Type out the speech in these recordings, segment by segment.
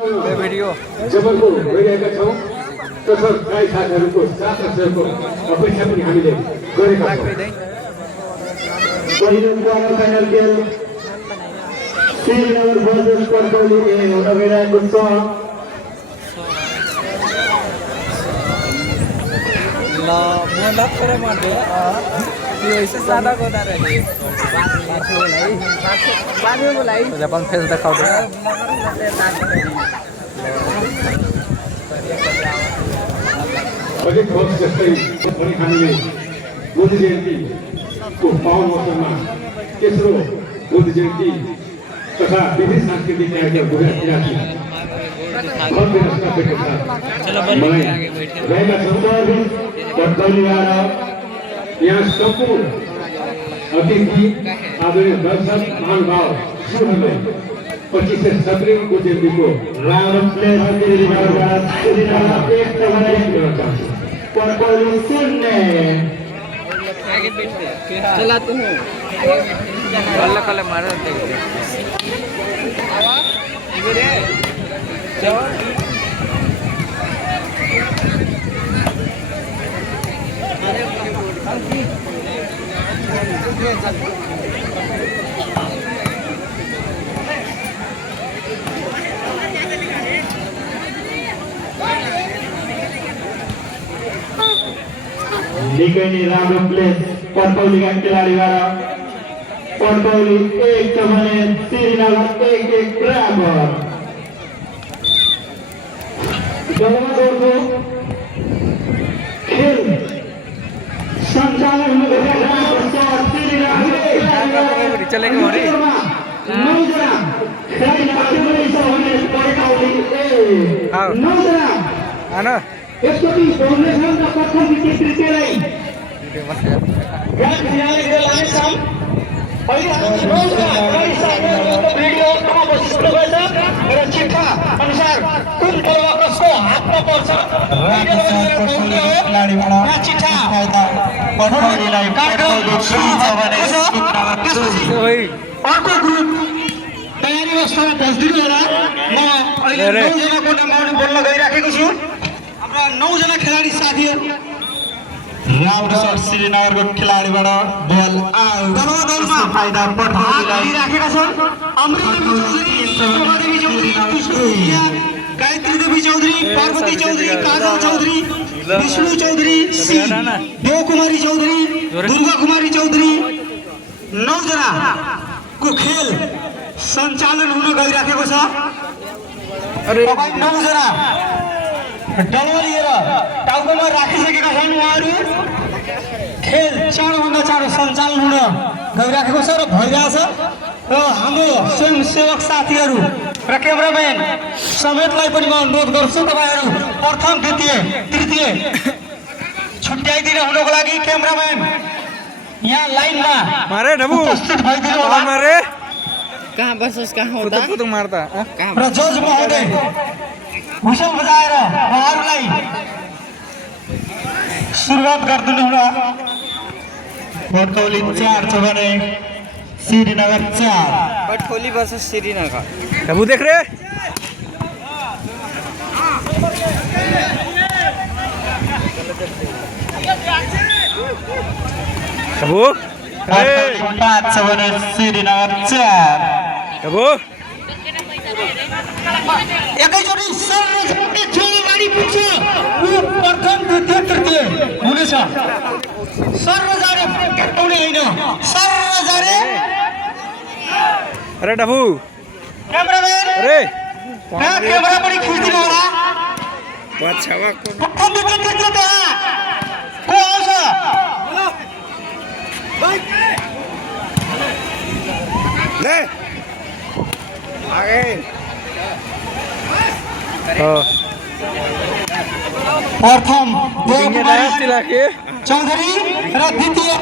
भिडियो जबको गरिरहेका छौँ तसर्थ गाई साथीहरूको साथ सहयोगको अपेक्षा पनि हामीले गरेका छौँ। पहिलो क्वार्टर फाइनल खेल श्रीनगर वर्सेस कर्कौली हुन गइरहेको छ। ल मोहम्मद करे माटे यो ऐसे सादा गोदा रहे पानी में बुलाई तो अपन फेस दिखाओ दे बजेट बक्स जस्तै पनि हामीले बुद्ध जयन्तीको पावन अवसरमा तेस्रो बुद्ध जयन्ती तथा विभिन्न सांस्कृतिक कार्यक्रमहरू राखी यहाँ सम्पूर्ण अतिथि आदरणीय दर्शक महानुभाव शिवहरूलाई 25 से 17 को जयन्तीको चला तुम कल्ला कल्ला मार निकै नै राम्रो प्लेस कर्कौलीका खेलाडीबाट कर्कौली 1 छ भने श्रीनगर 1-1 बराबर। जलमादौडको खेल सञ्चालन हुन गइरहेको छ। श्रीनगर चलेको अरे 9 जना खेलाडी नाच्दै छ भने कर्कौली 9 जना आना यसपछि बहुनेशन र प्रथम विकेट तृतीयलाई ग्रान्ड फिनालेतिर लानेछौँ। अहिले हामी 9 जना खेलाडी भिडियो समावेशित गर्छ र चिठा अनुसार कुन खेलमा कसको हातमा पर्छ खेलाडीबाट चिठा पर्फलीलाई कर्कौली 3 छ भने अर्को ग्रुप तयारी अवस्थामा बस्दिनु होला। म अहिले 9 जनाको नाम बोल्न गइराखेको छु। 9 जना खेलाडी साथीहरु राउन्ड शट श्रीनगरको खेलाडीबाट बल आउट। दलमा फाइदा पर्फलीलाई राखेका छन्। अमृत चौधरी, गायत्री देवी चौधरी, पार्वती चौधरी, काजल चौधरी, विष्णु चौधरी, देव कुमारी चौधरी, दुर्गा कुमारी चौधरी 9 जना को खेल सञ्चालन हुन गइराखेको छ। अरे 9 जना डलमा लिएर टाउकोमा राखिसकेका छन्। उहाँहरू खेल चाँडोभन्दा चाँडो सञ्चालन हुन गइराखेको छ र भइरहेछ र हाम्रो स्वयंसेवक साथीहरू र क्यामेराम्यान समेतलाई पनि म अनुरोध गर्छु तपाईँहरू प्रथम द्वितीय तृतीय छुट्याइदिन हुनको लागि क्यामेराम्यान यहाँ लाइनमा मारे ढबु उपस्थित भइदिनु होला। मारे कहाँ बसोस् कहाँ होता पुतुक मार्दा र जज महोदय हुइसल बजाएर उहाँहरूलाई सुरुवात गरिदिनु होला। कर्कौली 4 छ भने श्रीनगर 4। कटखोली वर्सेस श्रीनगर। ढबु देख रे ढबु 5 छ भने श्रीनगर 4। ढबु एकैचोटि सर्ने जोडी गाडी पुग्छ ऊ प्रथम द्वितीय तृतीय हुनेछ। सर्न जाने पट्टाउने होइन, सर्न जाने। अरे ढबु क्यामेराम्यान अरे त्यहाँ क्यामेरा पनि खिच्दिनु होला। पछावा प्रथम द्वितीय तृतीय त्यहाँ को आउँछ? ले आगे प्रथम देव चौधरी र द्वितीय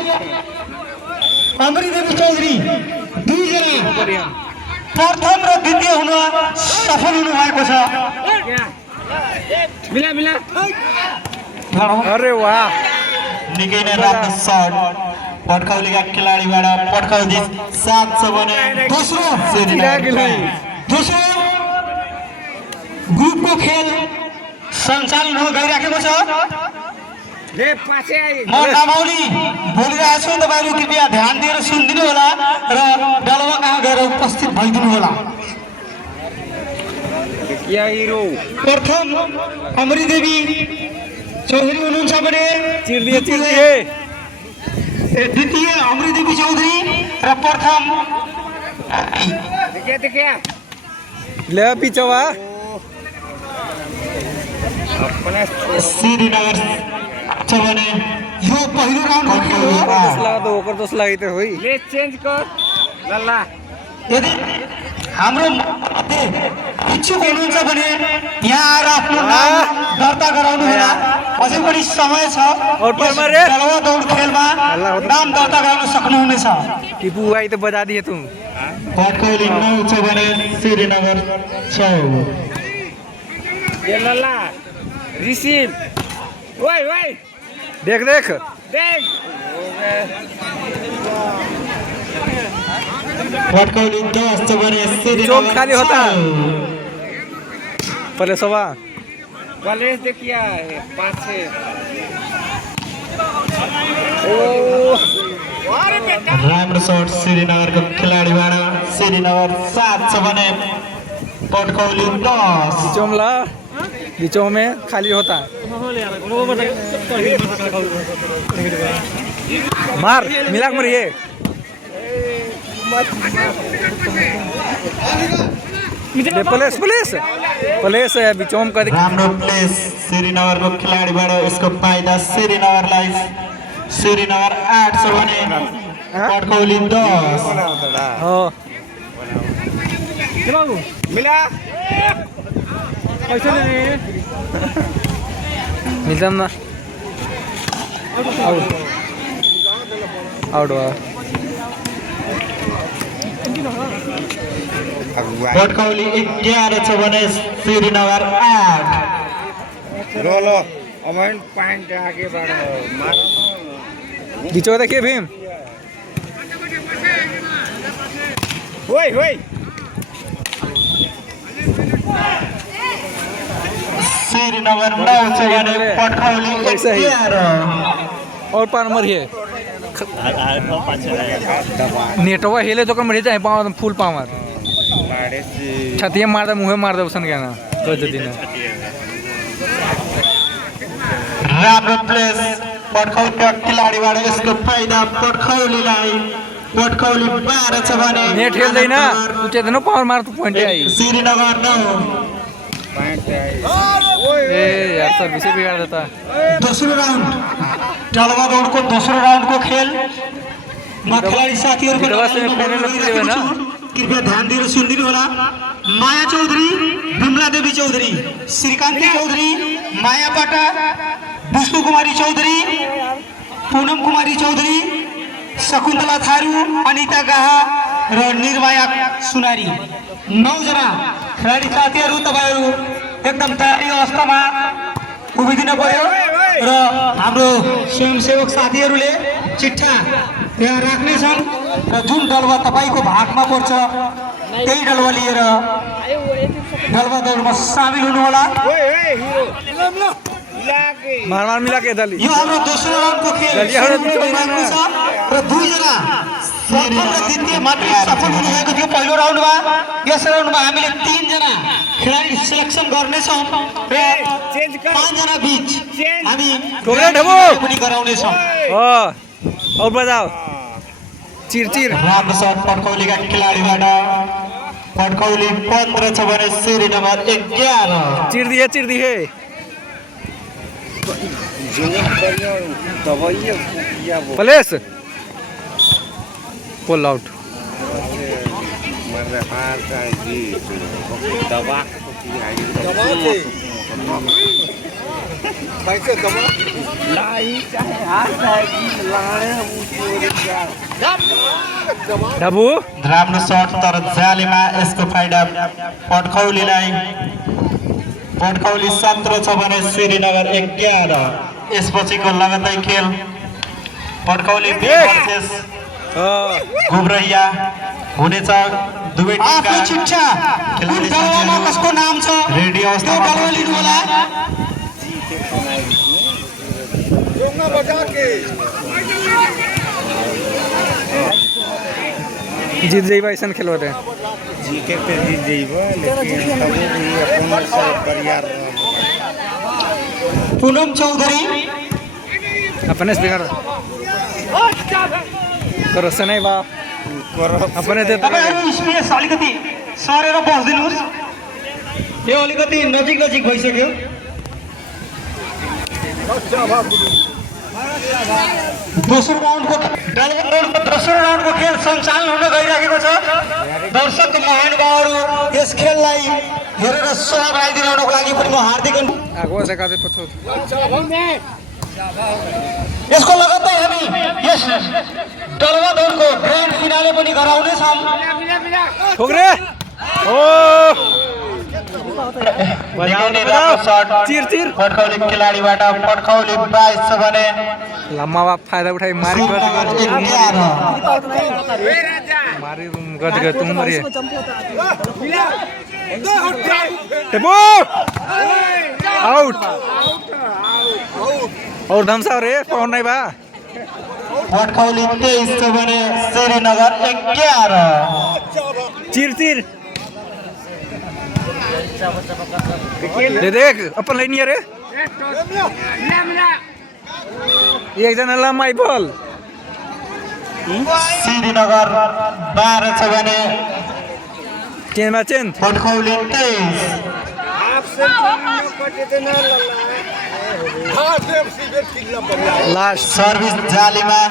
अमृत देवी चौधरी 2 जना प्रथम र द्वितीय हुन सफल हुनु भएको छ। मिला मिला अरे वाह निकै नै राम्रो शट पड्काउलीका खेलाडीबाट पड्काउँदै 7 छ भने दोस्रो खेल सञ्चालन हो गइराखेको छ ले पाछे आई म नामाउली बोलिरहेको छु तपाईँहरू कृपया ध्यान दिएर सुनिदिनु होला र डलवा कहाँ गएर उपस्थित भइदिनु होला क्या हिरो प्रथम अमृदेवी चौधरी हुनुहुन्छ भने चिर्दिए द्वितीय अमृदेवी चौधरी र प्रथम देखिए ले पिछवा अपने श्रीनगर छ भने यो पहिलो राउन्ड हो लगा तो ओकर दोस लागि त होई ले चेन्ज कर लल्ला यदि हाम्रो इच्छुक हुनुहुन्छ भने यहाँ आएर आफ्नो नाम दर्ता गराउनु होला अझै पनि समय छ डलवा दौड खेलमा नाम दर्ता गराउन सक्नुहुनेछ टिपू आई तो बजा दिए तुम पटकौली 9 छ भने श्रीनगर 6 ये लल्ला रिसीव ओए ओए देख देख देख पटकौली 10 छ भने श्रीनगर चौक खाली होता पहले सवा पहले देखिए पाछे ओ राम्रो शॉट श्रीनगरको खेलाडीबाट श्रीनगर 7 छ भने पटकौली 10 चोमला बीचों में खाली होता मार मिलाक मरिए पुलिस पुलिस पुलिस है बीचों में कर राम्रो प्लेस श्रीनगरको खेलाडीबाट यसको फाइदा श्रीनगरलाई श्रीनगर 8 छ भने पटकौली 10 हो मिला पैसा नहीं मिलता ना आउट आउट हुआ पटकौली 11 छ भने श्रीनगर 8 लो लो अमन पॉइंट आगे बढ़ मारो बीचो देखिए भीम ओए ओए श्रीनगर 9 छ भने पटकौली 11 और पार मरिए नेटवा हिले तो कम जाए पाँव फुल पाँव छतिया मारदा मुँह मारदा उसन क्या ना गजती ने राम्रो प्लेस पटकौलीका खेलाडीबाट यसको फाइदा पटकौलीलाई पटकौली 12 छ भने नेट खेल्दैन उचे देनो पावर मार तू पॉइंट आई श्रीनगर 9 ए यार सर विषय बिगाड़ देता दोस्रो राउन्ड डलवा दौडको दोस्रो राउन्डको खेल म खेलाडी साथीहरुको कृपया ध्यान दिएर सुनिदिनु होला माया चौधरी बिमला देवी चौधरी श्रीकान्ती चौधरी माया पाटा विष्णु कुमारी चौधरी पूनम कुमारी चौधरी शकुन्तला थारू अनिता गाहा र निर्माया सुनारी 9 जना खेलाडी साथीहरु तपाईहरु एकदम तयारी अवस्थामा उभिदिनु पर्यो र हाम्रो स्वयंसेवक साथीहरुले चिट्ठा यहाँ राख्ने छन् र जुन डलवा तपाईको भागमा पर्छ त्यही डलवा लिएर डलवा दौडमा सामेल हुनु होला मार मार मिला के दली यो हाम्रो दोस्रो राउन्डको खेल र 2 जना प्रथम र द्वितीय मात्र सफल हुनुभएको थियो पहिलो राउन्डमा यस राउन्डमा हामीले 3 जना खेलाडी सिलेक्सन गर्ने छौं र 5 जना बीच हामी ठोक्रा ढबो पनि गराउने छौं और बजाओ चिर चिर राम्रो शट पटकौलीका खेलाडीबाट पटकौली 15 छ भने श्रीनगर 11 चिर दिए प्लेस पुल आउट ढबु राम्रो शट तर जालीमा यसको फाइदा पटकौलीलाई पटकौली 17 छ भने श्रीनगर 11 यसपछिको लगातार खेल पटकौली वर्सेस गुब्रहिया हुनेछ दुवै टिमका चिट्ठा खेलाडी कसको नाम छ रेडी व्यवस्था बलवा लिनु होला जीत जाइबा ऐसा खेल होते जीके पे जीत जाइबो लेकिन तबो भी अपन सब परिवार पूनम चौधरी अपने स्पीकर करो सनै बा करो अपने दे तपाईहरु स्पेस अलिकति सरेर बस्दिनुस् यो अलिकति नजिक भइसक्यो दोस्रो राउन्डको खेल सञ्चालन हुन गइरहेको छ दर्शक महानुभावहरू यस खेललाई हेरेर सहभागी दिलाउनको लागि पनि म हार्दिक आगो से काते पथो यसको लगत्तै हामी यस डलवा दौडको ग्रान्ड फिनाले पनि गराउने छौं ठोक रे ओ बजाउने राम्रो शट चिर पटखौली खेलाडीबाट पटखौली 22 छ भने लम्मा बाप फायदा उठाई मारी गद तुम मरिए टेपो आउट और धमसा रे पहुंच नहीं बा पटखौली 23 छ भने श्रीनगर 11 चिर देख अपन लाइन रे एक जना लम्बाई बॉल श्रीनगर 12 छ भने चेन पटखौली 23 लास्ट सर्भिस जालीमा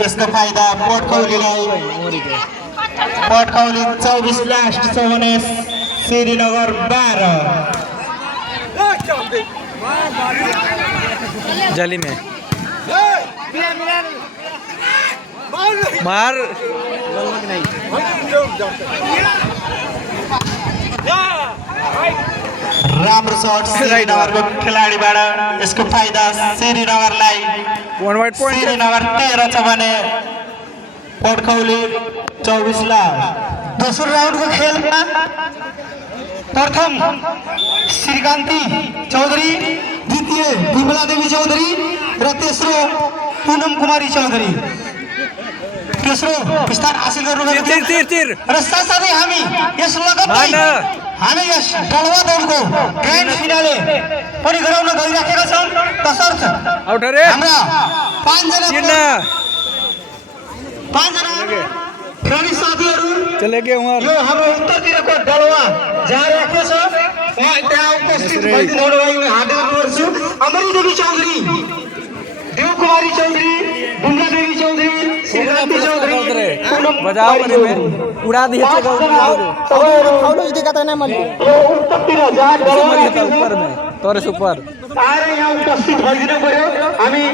यसको फाइदा पटखौलीलाई पटखौली 24 लास्ट छ भने श्रीनगर 12 जाली में मार राम्रो शट श्रीनगरको खेलाडीबाट यसको फाइदा श्रीनगरलाई 1 वाइट पॉइंट श्रीनगर 13 छ भने पटखौली 24 लास्ट दोस्रो राउन्डको खेलमा प्रथम श्रीकान्ती चौधरी द्वितीय विमला देवी चौधरी र तेस्रो पूनम कुमारी चौधरी तेस्रो स्थान हासिल गर्नुभएको तीर र साथसाथै हामी यस लगत्तै हामी यस डलवा दौडको ग्रान्ड फिनाले पनि गराउन गइराखेका छौं तसर्थ आउट रे हाम्रा 5 जना खेलाडी साथीहरू चले गए वहाँ यो हाम्रो उत्तरतिरको डलवा जहाँ राखेको छ त्यहाँ उपस्थित भइदिनु भएकोलाई म हार्दिक अनुरोध गर्छु अमरी देवी चौधरी देवकुमारी चौधरी बुमला देवी चौधरी श्रीकान्ती चौधरी बजाओ मने में उड़ा दिए यो उत्तरतिर जहाँ डलवा ऊपर में तोरे से ऊपर आएर यहाँ उपस्थित भइदिनु पर्यो हामी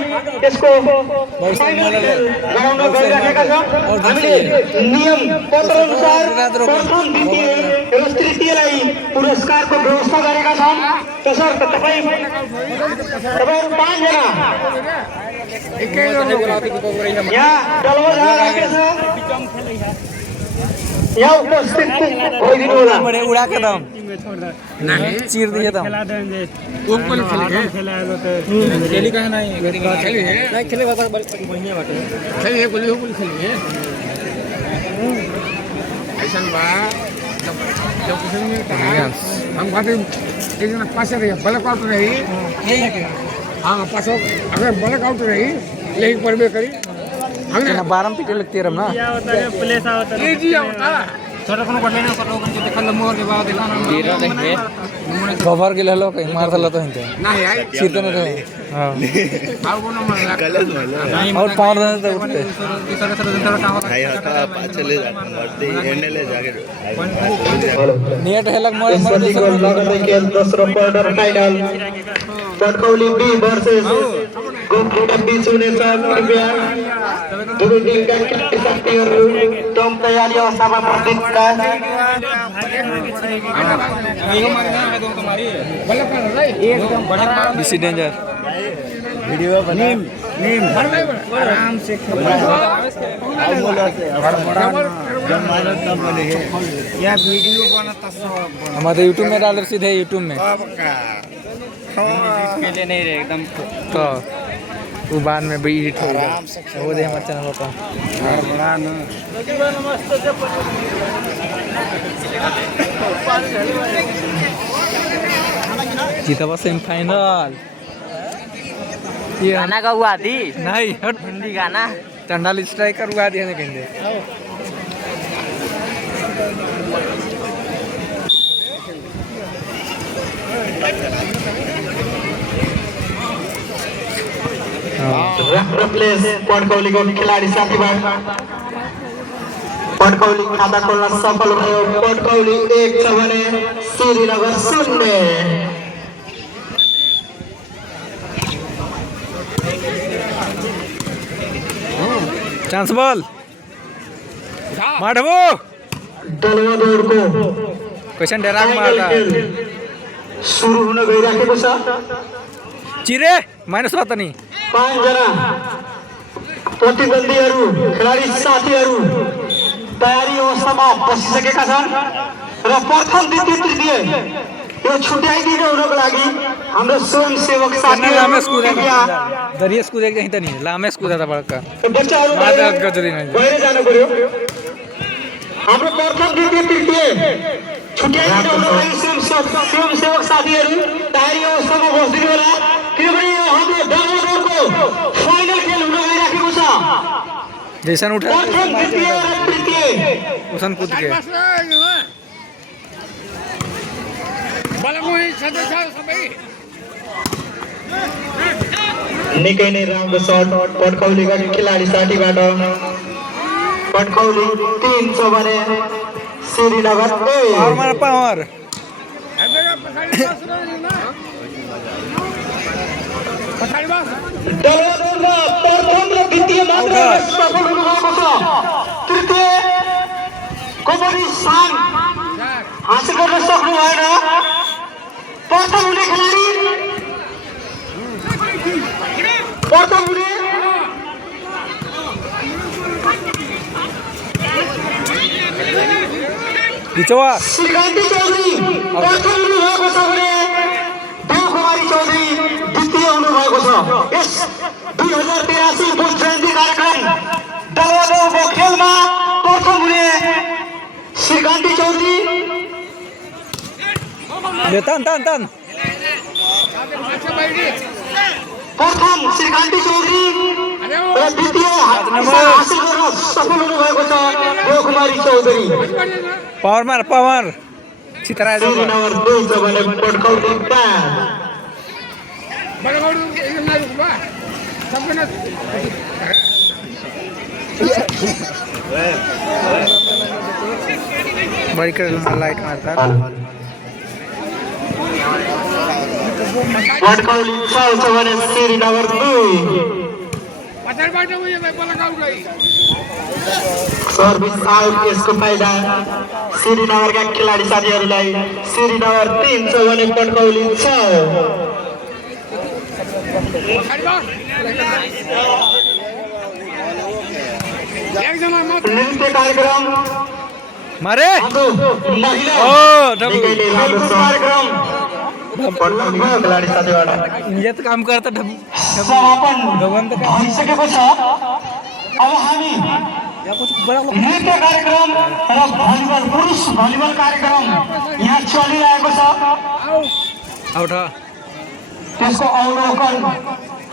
यसको गराउन गइराखेका छौँ हामीले नियम पत्र अनुसार प्रथम द्वितीय र तृतीयलाई पुरस्कारको व्यवस्था गरेका छौँ त्यसर्थ तपाईहरु 5 जना यहाँ डलवा जहाँ राखेको छ यहाँ उपस्थित भइदिनु होला बड़े उड़ा के दम नहीं चीर दिए दम ऊपर खेली का नहीं खेले बाबा बढ़िया बात खेली है गोली ऊपर खेली है ऐसा बा जब कुछ नहीं हम बात एक जना पास रही ब्लैक आउट रही हां पास अगर ब्लैक आउट रही लेकिन पर में करी हमने 12 पीटे लगती है ना क्या होता है प्लेस होता है जी होता छोटा कोनो बढ़ले ना कटो के देखल मोर के बाद दिला ना जीरो देखे कवर के ले लो कहीं मार दला तो हिंते नहीं यार सिरते न रहे हां आओ कोनो मार गलत नहीं और पावर दे तो उठते भाई हटा चले जाते एने ले जाके नेट हेलक मोर के दोस्रो quarter final Patkhauli B versus Gokulam B हुनेछ कृपया दुवै टिमका खेलाडी साथीहरू टम तयारी अवस्थामा प्रतीक्षा बीसी डेंजर वीडियो बना नीम आराम से जमाना तब बोले यहाँ वीडियो बनाता सब हमारे यूट्यूब में डाल सीधे यूट्यूब में अब का इसके लिए नहीं रहे एकदम तो वो बाद में भी एडिट हो गया आराम से वो दे हमारे चैनल पर बड़ा न जीता बस सेमीफाइनल ये गाना का हुआ थी नहीं हट हिंदी गाना चंडाल स्ट्राइकर हुआ दिया नहीं कहेंगे प्लेस पटकौली को खिलाड़ी साथी पटकौली खाता खोलना सफल भयो पटकौली 1 छ भने श्रीनगर 0 चांस बॉल मारबो दलवा दौडको क्वेश्चन डेराग मारता सुरु हुन गइराखेको छ चिरे माइनस होता नहीं 5 जना प्रतिबन्धीहरू खेलाडी साथीहरू तयारी अवस्थामा बसिसकेका छन् र प्रथम द्वितीय तृतीय यो छुट्याइदिनु हुनको लागि हाम्रो स्वयंसेवक लामेस साथीहरू कूदा दरियस कूदे कहीं तो नहीं लामेस कूदा था बड़का बच्चाहरू माता गजरी नहीं बाहिर जानु पर्यो हाम्रो प्रथम द्वितीय तृतीय छुट्याइदिनु हुनको लागि स्वयंसेवक साथीहरू तयारी अवस्थामा बसिदिनु होला किनभने यो हाम्रो दलको फाइनल खेल हुन गइराखेको छ जैसन उठा प्रथम द्वितीय र तृतीय उसन कूद के निकै नै राम्रो शट पटकौलीका खेलाडी साथीबाट पटकौली 3 छ भने श्रीनगर 1 पावर मार पावर दलवादमा प्रथम र द्वितीय मात्र सफल हुनुभएको छ तृतीय कबड्डी स्थान हासिल गर्न सक्नु भएन प्रथम हुने खेलाडी प्रथम हुने बिचवा श्रीकान्ति चौधरी प्रथम हुनुभएको छ भने देवकुमारी चौधरी द्वितीय हुनुभएको छ यस 2083 बुद्ध जयन्ती कार्यक्रम दलवादको खेलमा प्रथम हुने श्रीकान्ति चौधरी ले तान तान तान प्रथम श्रीकान्ति चौधरी र द्वितीय हासिल गर्न सफल हुनुभएको छ देवकुमारी चौधरी पावर मार पावर चित्रा श्रीनगर 2 छ भने पटकौली 5 बड़ी कर लाइट मारता पटकौली 6 छ भने श्रीनगर 2 सर्भिस आउट यसको फाइदा श्रीनगरका खेलाडी साथीहरूलाई श्रीनगर 3 छ भने पटकौली 6 नृत्य कार्यक्रम मारे हाम्रो महिला ओ डबल निकै नै राम्रो कार्यक्रम पटकौलीका खेलाडी साथीबाट ये तो काम करता समापन भगवान तो भइसकेको छ अब हामी या कुछ बड़ा नृत्य कार्यक्रम र भलिबल पुरुष भलिबल कार्यक्रम यहाँ चलिरहेको छ आउट त्यसको अवलोकन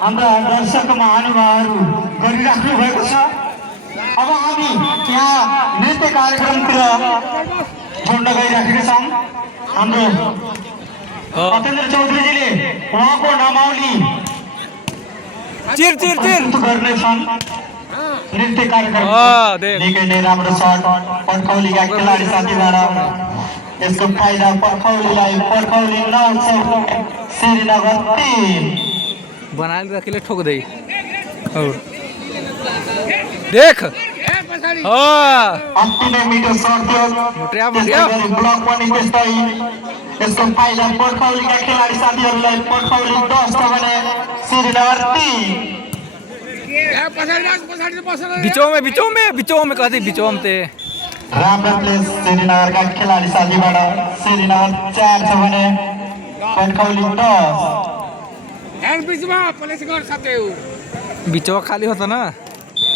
हाम्रा दर्शक महानुभावहरू गरिराख्नु भएको छ अब हामी यहाँ नृत्य कार्यक्रमतिर जोड्न गइराखेका छौँ हाम्रो सत्येन्द्र चौधरीजीले उहाँको नामावली चिर चिर चिर गर्नेछन् नृत्य कार्यक्रम देख निकै नै राम्रो शट पटकौलीका खेलाडी साथीबाट यसको फाइदा पटकौलीलाई पटकौली 9 छ श्रीनगर 3 बना रखले ठोक दे और देख हाँ अन्तिम मिटर शट थियो मोटिया ब्लक पनि त्यस्तै यसको फाइदा पटकौलीका खेलाडी साथीहरूलाई पटकौली 10 छ भने श्रीनगर 3 बिचों में कहती बिचों में ते राम्रो प्लेस श्रीनगरका खेलाडी साथीबाट श्रीनगर 4 छ भने पटखौली 10। ह्यान्ड बिचमा पुलिस गर साथै हो बिचवा खाली होता ना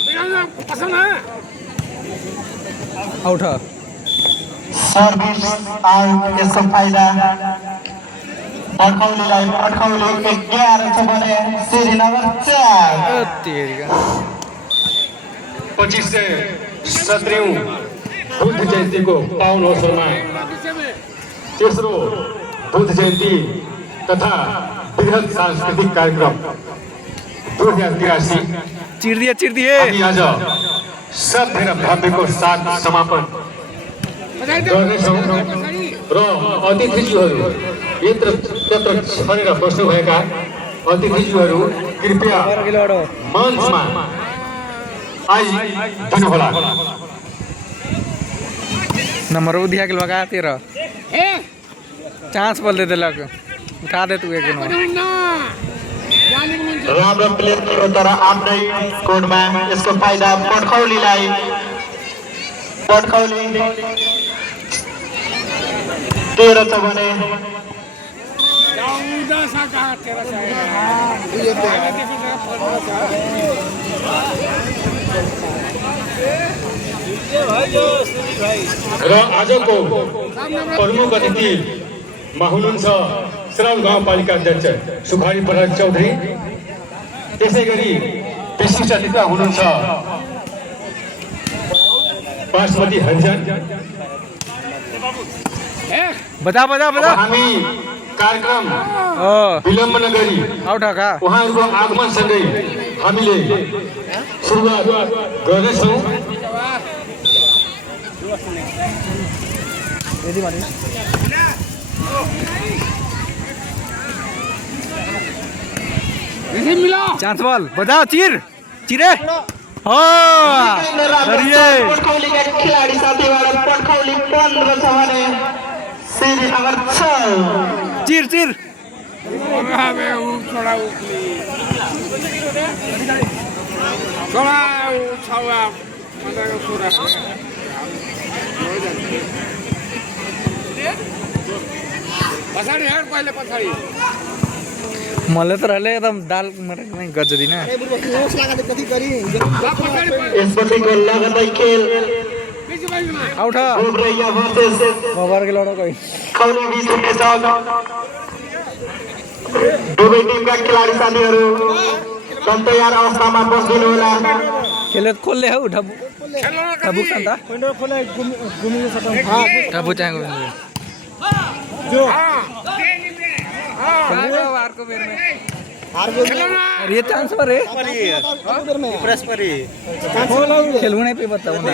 बिराउन पसन्द आउट सर्भिस आउट यसको फाइदा पटखौलीलाई। पटखौली 11 छ भने श्रीनगर 4। तेरीका 25 से 17वीं बुद्ध जयंती को पावन अवसर में तेसरो बुद्ध जयंती तथा बृहद सांस्कृतिक कार्यक्रम 2083 चिर दिए हामी आज सबभन्दा भव्यको साथ समापन गर्नेछौँ र अतिथिज्यूहरू यत्र तत्र छरेर बस्नुभएका अतिथिज्यूहरू कृपया मञ्चमा आइदिनुहोला। नंबर वो दिया के लगा तेरा चांस बोल दे दिलक उठा दे तू एक राम्रो प्लेयर थियो तर आफ्नै कोडमा यसको फाइदा पटखौलीलाई। पटखौली 13 छ भने र आजको प्रमुख अतिथि हुनुहुन्छ श्राउन गाउँपालिका अध्यक्ष सुखारी प्रसाद चौधरी। त्यसै गरी विशिष्ट अतिथि हुनुहुन्छ बासमती हरिजन। बता बता बता हामी कार्यक्रम विलम्ब नगरी आउट का उहाँहरूको आगमनसँगै हामीले सुरुवात गर्नेछौँ। चांस बॉल बजाओ चिरे पटखौलीका खेलाडी साथीबाट पटखौली 15 छ भने श्रीनगर 6। चिर पछाडि हेर पहिले पछाडि मलाई त रहले एकदम दाल मटक नहीं गजरी ना यसपछि गोल लगातार खेल आउट गोब्रैया भर्सेस बाबर के लड़ो कोई खौली बीच में छ। दुवै टिमका खेलाडी साथीहरू कम तयार अवस्थामा बस्दिनु होला। खेले खोल ले हो ठबु संता ठबु चाहेको वार को बेर में ये चांस पर है प्रेस पर ही खेलने पे बताओ ना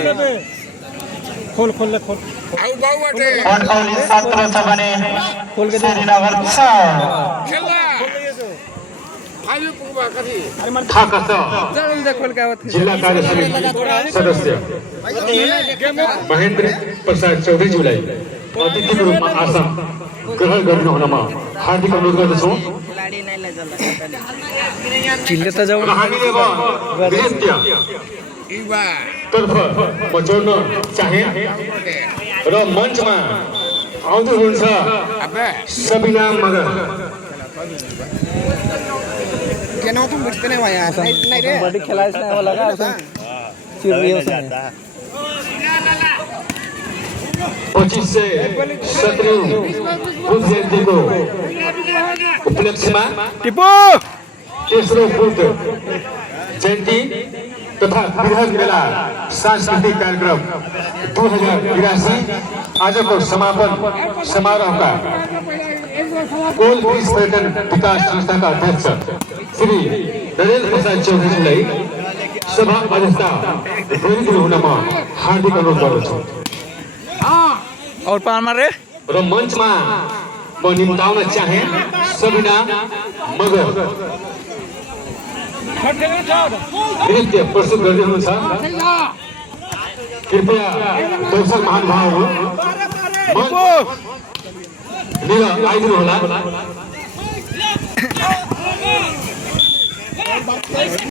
खोल आउ बाउ बटे पटखौली 17 छ भने खोल के श्रीनगर 6। खेल्ला फाइल पुगबा कथि थाका छ चल दे खोल के आवत जिल्ला कार्य समिति सदस्य महेन्द्र प्रसाद चौधरीज्यूलाई अतिथिको रूपमा आसन ग्रहण गर्नुहुनमा हार्दिक अनुरोध गर्दछौँ। चिल्ले त जाऊ हामीले अब नृत्य इबा तर्फ म जोड्न चाहे र मञ्चमा आउँदै हुनुहुन्छ अबे सबिना मगर। केनो तुम बुझते नहीं भाई यार नहीं रे बड़ी खिलाड़ी से वो लगा चिर दिए उसने 25 से 17 बुद्ध जयंती को उपलक्ष्य में टिपो तेसरो बुद्ध जयंती तथा बृहद मेला सांस्कृतिक कार्यक्रम 2083 आज को समापन समारोह का कोल ब्रिज पर्यटन विकास संस्था का अध्यक्ष श्री नरेन्द्र प्रसाद चौधरीज्यूलाई सभा अध्यक्षता गरिदिनुहुनमा हार्दिक अनुरोध गर्दछु। और पान मारे र मञ्चमा म निम्ताउन चाहे सबिना मगर नृत्य प्रस्तुत गर्दै हुनुहुन्छ। कृपया दर्शक महानुभावहरू लिएर आइदिनु होला।